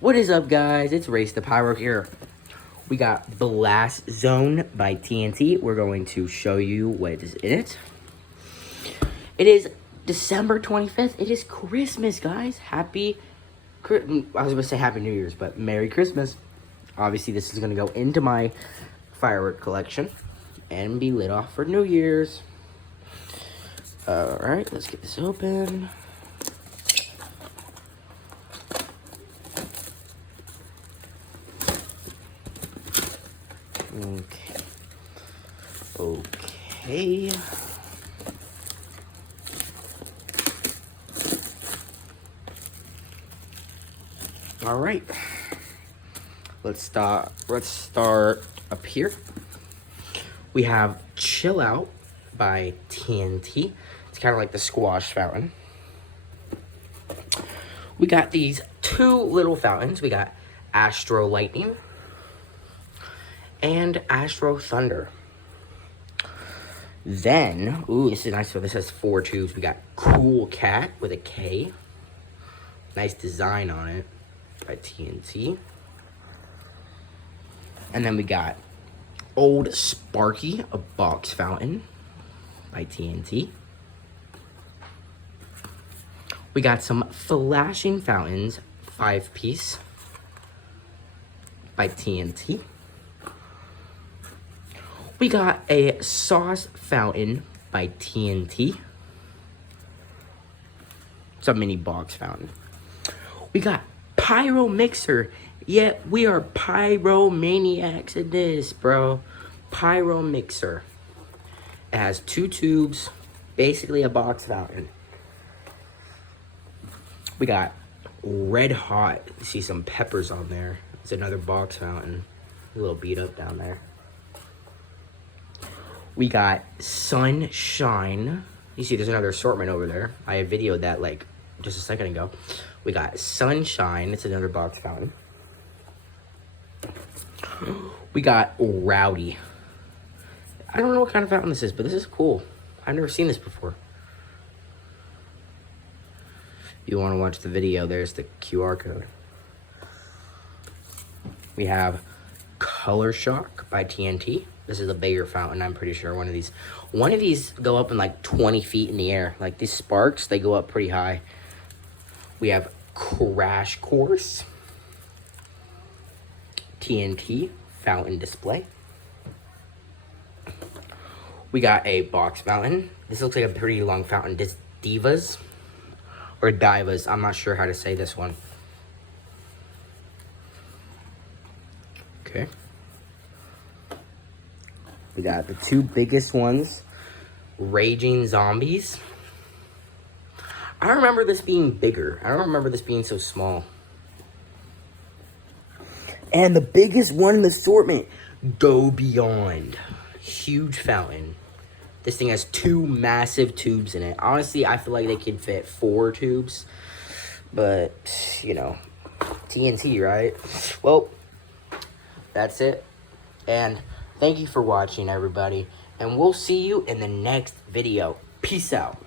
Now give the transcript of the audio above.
What is up, guys? It's Race the Pyro here. We got Blast Zone by TNT. We're going to show you what is in it. It is December 25th. It is Christmas, guys. I was going to say Happy New Year's, but Merry Christmas. Obviously, this is going to go into my firework collection and be lit off for New Year's. Alright, let's get this open. Okay. All right. Let's start up here. We have Chill Out by TNT. It's kind of like the squash fountain. We got these two little fountains. We got Astro Lightning and Astro Thunder. Then, ooh, this is nice. So this has 4 tubes. We got Cool Cat with a K. Nice design on it by TNT. And then we got Old Sparky, a box fountain by TNT. We got some Flashing Fountains, 5-piece by TNT. We got a Sauce Fountain by TNT. It's a mini box fountain. We got Pyro Mixer. Yeah, we are pyromaniacs at this, bro. Pyro Mixer. It has 2 tubes, basically a box fountain. We got Red Hot. You see some peppers on there. It's another box fountain. A little beat up down there. We got Sunshine. You see there's another assortment over there. I videoed that like just a second ago. We got Sunshine. It's another box fountain. We got Rowdy. I don't know what kind of fountain this is, but this is cool. I've never seen this before. If you want to watch the video, there's the QR code. We have Color Shock by TNT. This is a bigger fountain, I'm pretty sure. One of these go up in like 20 feet in the air. Like these sparks, they go up pretty high. We have Crash Course. TNT fountain display. We got a box fountain. This looks like a pretty long fountain. This Divas or Divas. I'm not sure how to say this one. Okay. We got the 2 biggest ones. Raging Zombies. I don't remember this being bigger. I don't remember this being so small. And the biggest one in the assortment, Go Beyond. Huge fountain. This thing has 2 massive tubes in it. Honestly, I feel like they could fit 4 tubes. But, you know, TNT, right? Well, that's it. And thank you for watching, everybody. And we'll see you in the next video. Peace out.